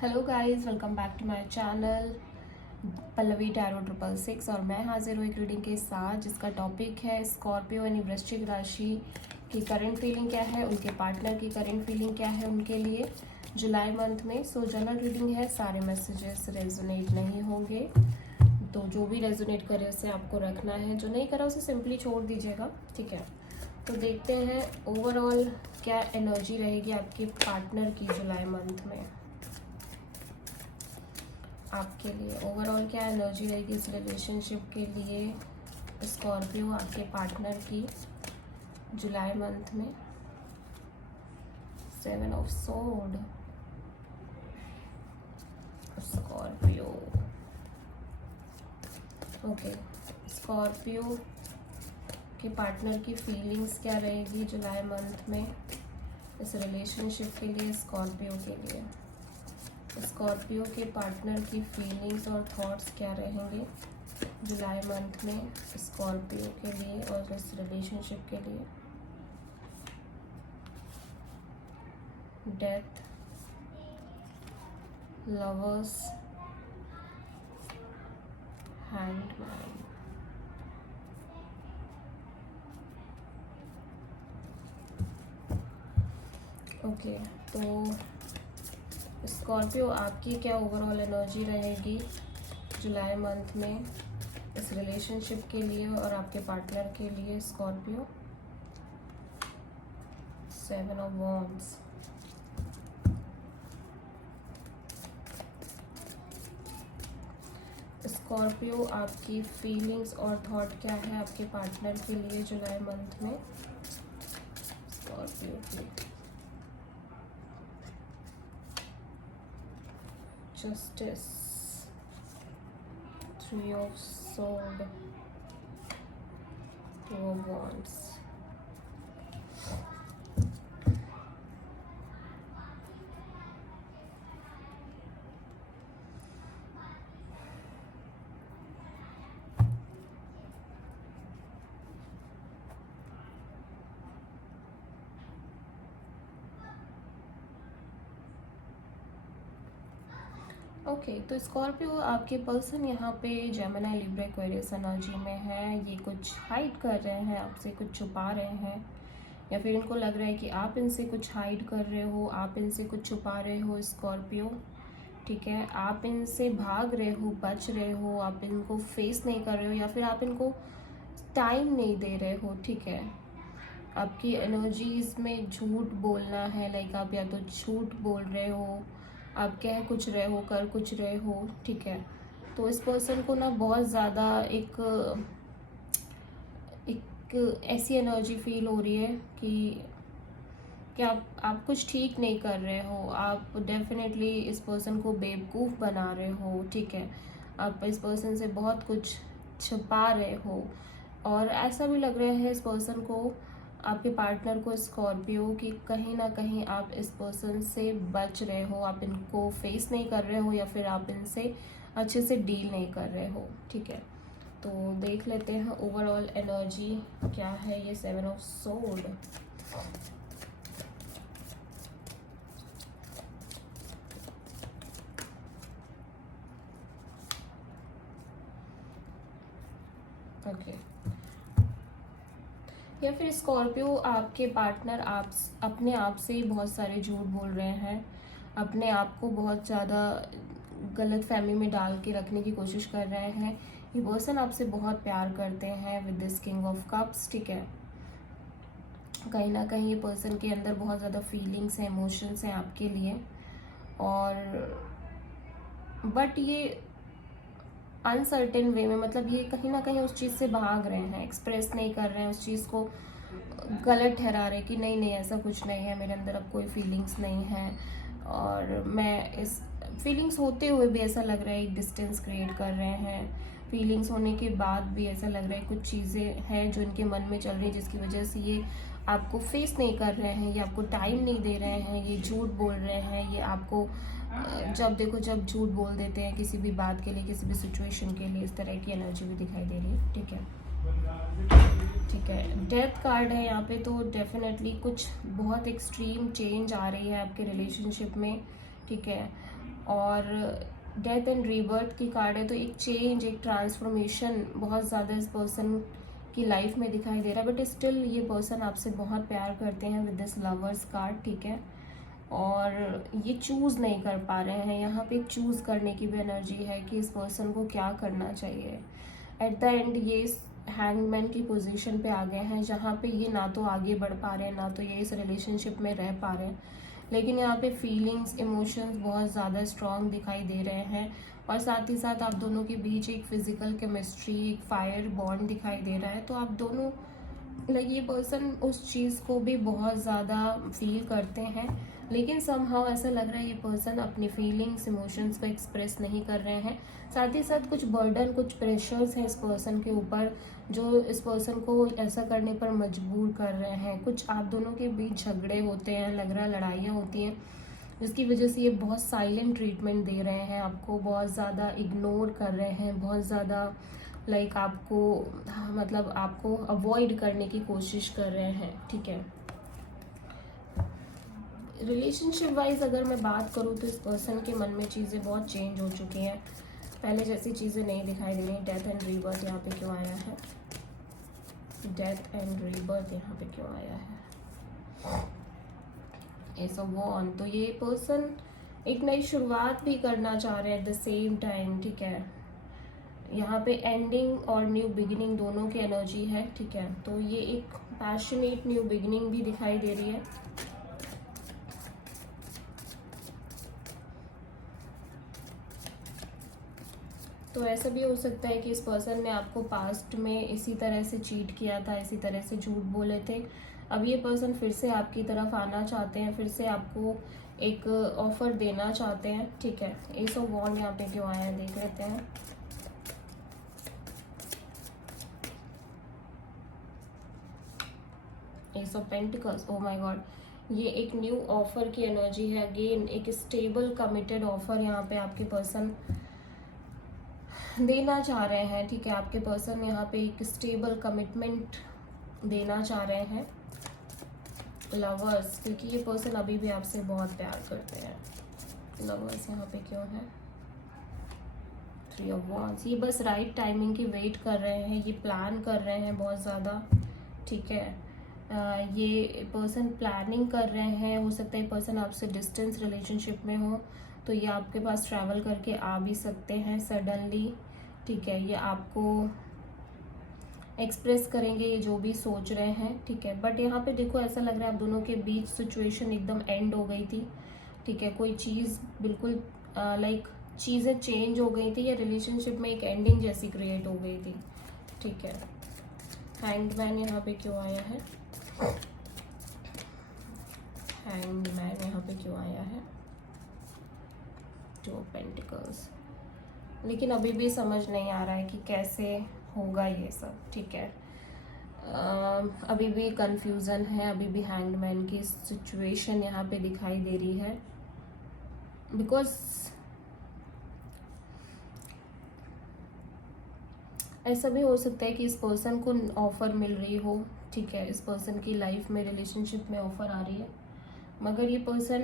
Hello guys, welcome back to my channel Pallavi tarot 666 और मैं हाजिर हूँ एक रीडिंग के साथ जिसका टॉपिक है स्कॉर्पियो यानी वृश्चिक राशि की करंट फीलिंग क्या है, उनके पार्टनर की करंट फीलिंग क्या है उनके लिए जुलाई मंथ में। सो जनरल रीडिंग है, सारे मैसेजेस रेजोनेट नहीं होंगे, तो जो भी रेजोनेट करे उसे आपको रखना है, जो नहीं करा उसे सिंपली छोड़ दीजिएगा, ठीक है। तो देखते हैं ओवरऑल क्या एनर्जी रहेगी आपके पार्टनर की जुलाई मंथ में आपके लिए। ओवरऑल क्या एनर्जी रहेगी इस रिलेशनशिप के लिए स्कॉर्पियो आपके पार्टनर की जुलाई मंथ में। 7 of sword, Scorpio. Okay, Scorpio के पार्टनर की फीलिंग्स क्या रहेगी जुलाई मंथ में इस रिलेशनशिप के लिए स्कॉर्पियो के लिए। स्कॉर्पियो के पार्टनर की फीलिंग्स और थॉट्स क्या रहेंगे जुलाई मंथ में स्कॉर्पियो के लिए और इस रिलेशनशिप के लिए। Death, lovers, handman. ओके, तो स्कॉर्पियो आपकी क्या ओवरऑल एनर्जी रहेगी जुलाई मंथ में इस रिलेशनशिप के लिए और आपके पार्टनर के लिए स्कॉर्पियो। 7 ऑफ वॉन्ड्स, स्कॉर्पियो आपकी फीलिंग्स और थॉट क्या है आपके पार्टनर के लिए जुलाई मंथ में स्कॉर्पियो की। Justice, 3 of sword, 2 of wands. Okay, तो स्कॉर्पियो आपके पर्सन यहाँ पे जेमिनी, लिब्रा, एक्वेरियस एनर्जी में है। ये कुछ हाइड कर रहे हैं आपसे, कुछ छुपा रहे हैं, या फिर इनको लग रहा है कि आप इनसे कुछ हाइड कर रहे हो, आप इनसे कुछ छुपा रहे हो स्कॉर्पियो, ठीक है। आप इनसे भाग रहे हो, बच रहे हो, आप इनको फेस नहीं कर रहे हो, या फिर आप इनको टाइम नहीं दे रहे हो, ठीक है। आपकी एनर्जीज में झूठ बोलना है, लाइक आप या तो झूठ बोल रहे हो, आप कह कुछ रहे हो, कर कुछ रहे हो, ठीक है। तो इस पर्सन को ना बहुत ज़्यादा एक ऐसी एनर्जी फील हो रही है कि आप कुछ ठीक नहीं कर रहे हो, आप डेफिनेटली इस पर्सन को बेवकूफ़ बना रहे हो, ठीक है। आप इस पर्सन से बहुत कुछ छुपा रहे हो, और ऐसा भी लग रहा है इस पर्सन को, आपके पार्टनर को स्कॉर्पियो, कि कहीं ना कहीं आप इस पर्सन से बच रहे हो, आप इनको फेस नहीं कर रहे हो, या फिर आप इनसे अच्छे से डील नहीं कर रहे हो, ठीक है। तो देख लेते हैं ओवरऑल एनर्जी क्या है ये 7 ऑफ सोर्ड। ओके, या फिर स्कॉर्पियो आपके पार्टनर आप अपने आप से ही बहुत सारे झूठ बोल रहे हैं, अपने आप को बहुत ज़्यादा गलत फहमी में डाल के रखने की कोशिश कर रहे हैं। ये पर्सन आपसे बहुत प्यार करते हैं with this king of cups, ठीक है। कहीं ना कहीं ये पर्सन के अंदर बहुत ज़्यादा फीलिंग्स हैं, इमोशंस हैं आपके लिए, और बट ये अनसर्टेन वे में, मतलब ये कहीं ना कहीं उस चीज़ से भाग रहे हैं, एक्सप्रेस नहीं कर रहे हैं उस चीज़ को, गलत ठहरा रहे कि नहीं नहीं ऐसा कुछ नहीं है, मेरे अंदर अब कोई फीलिंग्स नहीं है। और मैं इस फीलिंग्स होते हुए भी ऐसा लग रहा है एक डिस्टेंस क्रिएट कर रहे हैं, फीलिंग्स होने के बाद भी ऐसा लग रहा है कुछ चीज़ें हैं जो इनके मन में चल रही है जिसकी वजह से ये आपको फेस नहीं कर रहे हैं, ये आपको टाइम नहीं दे रहे हैं, ये झूठ बोल रहे हैं, ये आपको जब देखो जब झूठ बोल देते हैं किसी भी बात के लिए, किसी भी सिचुएशन के लिए। इस तरह की एनर्जी भी दिखाई दे रही है, ठीक है। ठीक है, डेथ कार्ड है यहाँ पे, तो डेफिनेटली कुछ बहुत एक्सट्रीम चेंज आ रही है आपके रिलेशनशिप में, ठीक है। और डेथ एंड रीबर्थ की कार्ड है, तो एक चेंज, एक ट्रांसफॉर्मेशन बहुत ज़्यादा इस पर्सन की लाइफ में दिखाई दे रहा है। बट स्टिल ये पर्सन आपसे बहुत प्यार करते हैं विद दिस लवर्स कार्ड, ठीक है। और ये चूज़ नहीं कर पा रहे हैं, यहाँ पे चूज़ करने की भी एनर्जी है कि इस पर्सन को क्या करना चाहिए। एट द एंड ये हैंगमैन की पोजीशन पे आ गए हैं, जहाँ पे ये ना तो आगे बढ़ पा रहे हैं, ना तो ये इस रिलेशनशिप में रह पा रहे हैं। लेकिन यहाँ पे फीलिंग्स, इमोशंस बहुत ज़्यादा स्ट्रॉन्ग दिखाई दे रहे हैं। और साथ ही साथ आप दोनों के बीच एक फिजिकल केमिस्ट्री, एक फायर बॉन्ड दिखाई दे रहा है। तो आप दोनों ये पर्सन उस चीज़ को भी बहुत ज़्यादा फील करते हैं, लेकिन समहाउ ऐसा लग रहा है ये पर्सन अपनी फीलिंग्स, इमोशंस को एक्सप्रेस नहीं कर रहे हैं। साथ ही साथ कुछ बर्डन, कुछ प्रेशर्स हैं इस पर्सन के ऊपर, जो इस पर्सन को ऐसा करने पर मजबूर कर रहे हैं। कुछ आप दोनों के बीच झगड़े होते हैं, लग रहा है लड़ाइयाँ होती हैं, जिसकी वजह से ये बहुत साइलेंट ट्रीटमेंट दे रहे हैं आपको, बहुत ज़्यादा इग्नोर कर रहे हैं, बहुत ज़्यादा आपको मतलब आपको अवॉइड करने की कोशिश कर रहे हैं, ठीक है। रिलेशनशिप वाइज अगर मैं बात करूँ तो इस पर्सन के मन में चीज़ें बहुत चेंज हो चुकी हैं, पहले जैसी चीज़ें नहीं दिखाई दे रही। डेथ एंड रीबर्थ यहाँ पे क्यों आया है? डेथ एंड रीबर्थ यहाँ पे क्यों आया है? ऐसा वो ऑन, तो ये पर्सन एक नई शुरुआत भी करना चाह रहे हैं एट द सेम टाइम, ठीक है। यहाँ पे एंडिंग और न्यू बिगिनिंग दोनों की एनर्जी है, ठीक है। तो ये एक पैशनेट न्यू बिगिनिंग भी दिखाई दे रही है। तो ऐसा भी हो सकता है कि इस पर्सन ने आपको पास्ट में इसी तरह से चीट किया था, इसी तरह से झूठ बोले थे। अब ये पर्सन फिर से आपकी तरफ आना चाहते हैं, फिर से आपको एक ऑफर देना चाहते हैं, ठीक है। एस ऑफ वॉन्ड यहाँ पे क्यों आया है देख लेते हैं। S of pentacles, oh my God, ये एक न्यू ऑफर की एनर्जी है। अगेन एक स्टेबल कमिटेड ऑफर यहाँ पे आपके पर्सन देना चाह रहे हैं, ठीक है। आपके पर्सन यहाँ पे एक स्टेबल कमिटमेंट देना चाह रहे हैं लवर्स, क्योंकि ये पर्सन अभी भी आपसे बहुत प्यार करते हैं। लवर्स यहाँ पे क्यों है? 3 ऑफ वॉन्ड्स, ये बस राइट टाइमिंग की वेट कर रहे हैं, ये प्लान कर रहे हैं बहुत ज़्यादा, ठीक है। ये पर्सन प्लानिंग कर रहे हैं, हो सकता है पर्सन आपसे डिस्टेंस रिलेशनशिप में हो, तो ये आपके पास ट्रैवल करके आ भी सकते हैं सडनली, ठीक है। ये आपको एक्सप्रेस करेंगे ये जो भी सोच रहे हैं, ठीक है। बट यहाँ पे देखो ऐसा लग रहा है आप दोनों के बीच सिचुएशन एकदम एंड हो गई थी, ठीक है। कोई चीज़ बिल्कुल चीज़ें चेंज हो गई थी, या रिलेशनशिप में एक एंडिंग जैसी क्रिएट हो गई थी, ठीक है। हैंगमैन यहाँ पे क्यों आया है? हैंगमैन यहाँ पे क्यों आया है? 2 ऑफ पेंटिकल्स, लेकिन अभी भी समझ नहीं आ रहा है कि कैसे होगा ये सब, ठीक है। अभी भी कंफ्यूजन है, अभी भी हैंगमैन की सिचुएशन यहाँ पे दिखाई दे रही है, बिकॉज ऐसा भी हो सकता है कि इस पर्सन को ऑफर मिल रही हो, ठीक है। इस पर्सन की लाइफ में, रिलेशनशिप में ऑफर आ रही है, मगर ये पर्सन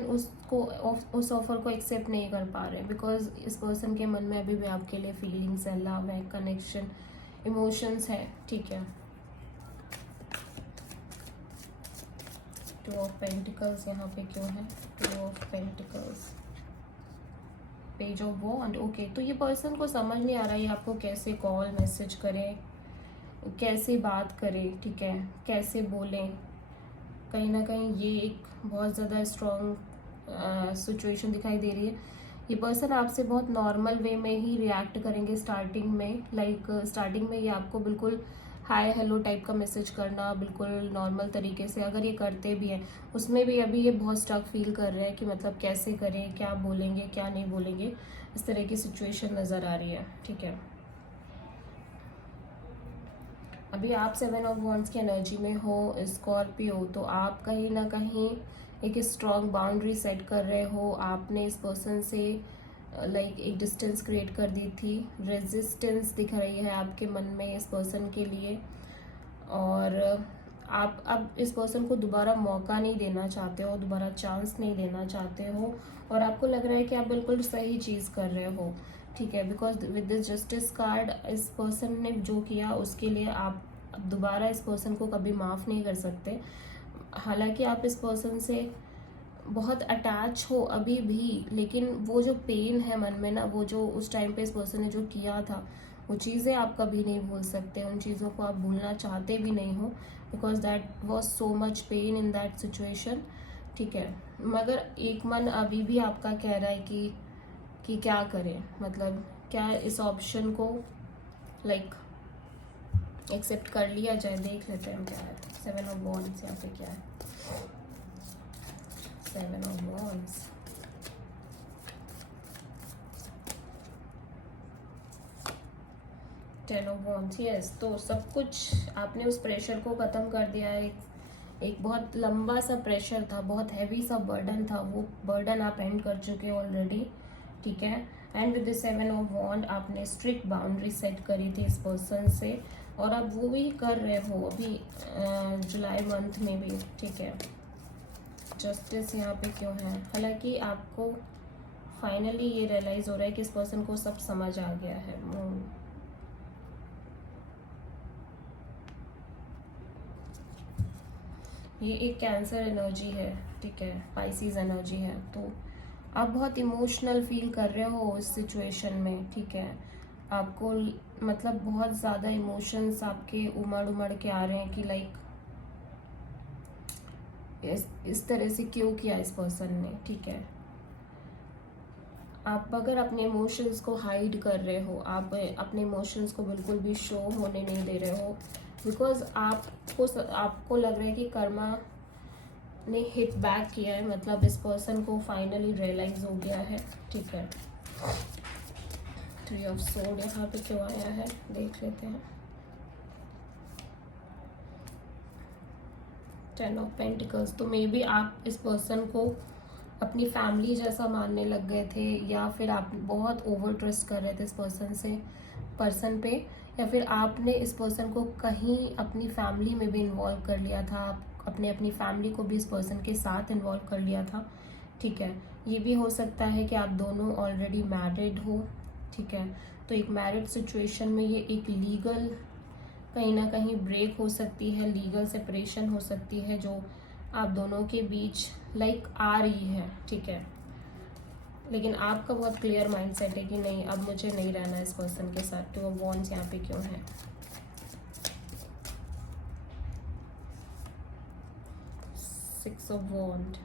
उस ऑफर को एक्सेप्ट नहीं कर पा रहे, बिकॉज इस पर्सन के मन में अभी भी आपके लिए फीलिंग्स है, लव है, कनेक्शन, इमोशंस है, ठीक है। 2 ऑफ पेंटिकल्स यहाँ पे क्यों है? 2 of pentacles, page of wand, okay. तो ये पर्सन को समझ नहीं आ रहा है आपको कैसे कॉल मैसेज करें, कैसे बात करें, ठीक है, कैसे बोलें। कहीं ना कहीं ये एक बहुत ज़्यादा स्ट्रॉन्ग सिचुएशन दिखाई दे रही है। ये पर्सन आपसे बहुत नॉर्मल वे में ही रिएक्ट करेंगे स्टार्टिंग में, स्टार्टिंग में ये आपको बिल्कुल हाय हेलो टाइप का मैसेज करना, बिल्कुल नॉर्मल तरीके से अगर ये करते भी हैं, उसमें भी अभी ये बहुत स्टक फील कर रहे हैं कि मतलब कैसे करें, क्या बोलेंगे, क्या नहीं बोलेंगे, इस तरह की सिचुएशन नज़र आ रही है, ठीक है। अभी आप 7 ऑफ वॉन्ड्स की एनर्जी में हो, स्कॉर्पियो, तो आप कहीं ना कहीं एक स्ट्रॉन्ग बाउंड्री सेट कर रहे हो। आपने इस पर्सन से एक डिस्टेंस क्रिएट कर दी थी, रेजिस्टेंस दिख रही है आपके मन में इस पर्सन के लिए, और आप अब इस पर्सन को दोबारा मौका नहीं देना चाहते हो, दोबारा चांस नहीं देना चाहते हो, और आपको लग रहा है कि आप बिल्कुल सही चीज़ कर रहे हो, ठीक है। Because with this justice card, इस पर्सन ने जो किया उसके लिए आप दोबारा इस पर्सन को कभी माफ़ नहीं कर सकते। हालांकि आप इस पर्सन से बहुत अटैच हो अभी भी, लेकिन वो जो पेन है मन में ना, वो जो उस टाइम पे इस पर्सन ने जो किया था, वो चीज़ें आप कभी नहीं भूल सकते, उन चीज़ों को आप भूलना चाहते भी नहीं हो, because that was so much pain in that situation, ठीक है। मगर एक मन अभी भी आपका कह रहा है कि क्या करें, मतलब क्या इस ऑप्शन को लाइक एक्सेप्ट कर लिया जाए। देख लेते हैं क्या है। 7 ऑफ वॉन्ड्स यहाँ पे क्या है। 7 of wands, 10 of wands, yes. तो सब कुछ आपने उस प्रेशर को ख़त्म कर दिया है। एक बहुत लंबा सा प्रेशर था, बहुत हैवी सा बर्डन था, वो बर्डन आप एंड कर चुके हो ऑलरेडी, ठीक है। एंड विद द 7 ऑफ वॉन्ड आपने स्ट्रिक्ट बाउंड्री सेट करी थी इस पर्सन से, और आप वो भी कर रहे हो अभी जुलाई मंथ में भी, ठीक है। जस्टिस यहाँ पे क्यों है? हालांकि आपको फाइनली ये रियलाइज हो रहा है कि इस पर्सन को सब समझ आ गया है। ये एक कैंसर एनर्जी है, ठीक है, पाइसिस एनर्जी है। तो आप बहुत इमोशनल फील कर रहे हो इस सिचुएशन में, ठीक है। आपको मतलब बहुत ज़्यादा इमोशंस आपके उमड़ के आ रहे हैं कि लाइक इस तरह से क्यों किया इस पर्सन ने, ठीक है। आप अगर अपने इमोशंस को हाइड कर रहे हो, आप अपने इमोशंस को बिल्कुल भी शो होने नहीं दे रहे हो, बिकॉज आपको लग रहा है कि कर्मा ने हिट बैक किया है, मतलब इस पर्सन को फाइनली रियलाइज हो गया है, ठीक है। 3 ऑफ सोर्ड यहाँ पे क्यों आया है, देख लेते हैं। 10 ऑफ पेंटिकल्स, तो मे बी आप इस पर्सन को अपनी फैमिली जैसा मानने लग गए थे, या फिर आप बहुत ओवर ट्रस्ट कर रहे थे इस पर्सन पे, या फिर आपने इस पर्सन को कहीं अपनी फैमिली में भी इन्वॉल्व कर लिया था, आप अपनी फैमिली को भी इस पर्सन के साथ इन्वॉल्व कर लिया था, ठीक है। ये भी हो सकता है कि आप दोनों ऑलरेडी मैरिड हो, ठीक है। तो एक मैरिड सिचुएशन में ये एक लीगल कहीं ना कहीं ब्रेक हो सकती है, लीगल सेपरेशन हो सकती है, जो आप दोनों के बीच लाइक आ रही है, ठीक है। लेकिन आपका बहुत क्लियर माइंडसेट है कि नहीं, अब मुझे नहीं रहना इस पर्सन के साथ। 2 ऑफ वॉन्ड्स यहाँ पे क्यों है? 6 ऑफ वॉन्ड,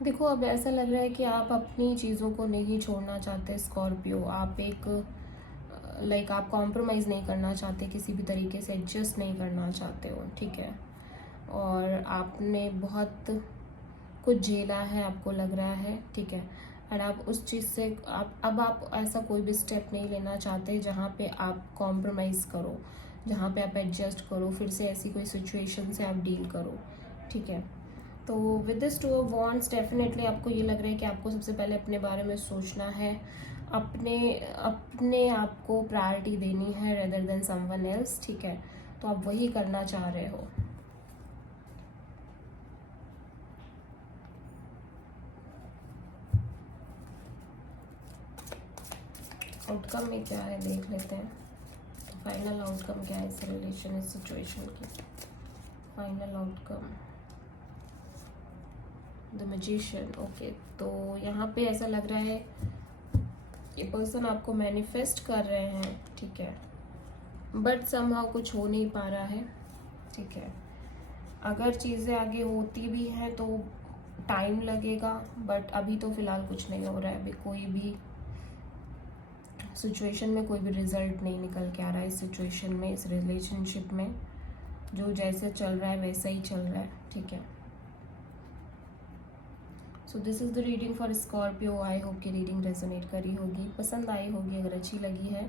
देखो अब ऐसा लग रहा है कि आप अपनी चीज़ों को नहीं छोड़ना चाहते स्कॉर्पियो। आप एक लाइक आप कॉम्प्रोमाइज़ नहीं करना चाहते, किसी भी तरीके से एडजस्ट नहीं करना चाहते हो, ठीक है। और आपने बहुत कुछ झेला है, आपको लग रहा है, ठीक है। और आप उस चीज़ से आप ऐसा कोई भी स्टेप नहीं लेना चाहते जहाँ पे आप कॉम्प्रोमाइज़ करो, जहाँ पे आप एडजस्ट करो, फिर से ऐसी कोई सिचुएशन से आप डील करो, ठीक है। तो with this 2 of wands definitely आपको ये लग रहा है कि आपको सबसे पहले अपने बारे में सोचना है, अपने आप को प्रायोरिटी देनी है रेदर देन समवन एल्स, ठीक है। तो आप वही करना चाह रहे हो। आउटकम में क्या है देख लेते हैं। फाइनल आउटकम क्या है इस रिलेशन, इस सिचुएशन की final outcome. The magician, okay. तो यहाँ पे ऐसा लग रहा है ये पर्सन आपको मैनिफेस्ट कर रहे हैं, ठीक है, बट समहाउ कुछ हो नहीं पा रहा है, ठीक है। अगर चीज़ें आगे होती भी हैं तो टाइम लगेगा, बट अभी तो फिलहाल कुछ नहीं हो रहा है। अभी कोई भी सिचुएशन में कोई भी रिजल्ट नहीं निकल के आ रहा है इस सिचुएशन में, इस रिलेशनशिप में। जो जैसे चल रहा है वैसा ही चल रहा है, ठीक है। So this is the reading for Scorpio. I hope कि रीडिंग रेजोनेट करी होगी, पसंद आई होगी। अगर अच्छी लगी है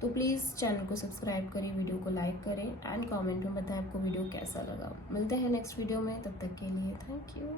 तो प्लीज़ चैनल को सब्सक्राइब करें, वीडियो को लाइक करें एंड कमेंट में बताएं आपको वीडियो कैसा लगा। मिलते हैं नेक्स्ट वीडियो में, तब तक के लिए थैंक यू।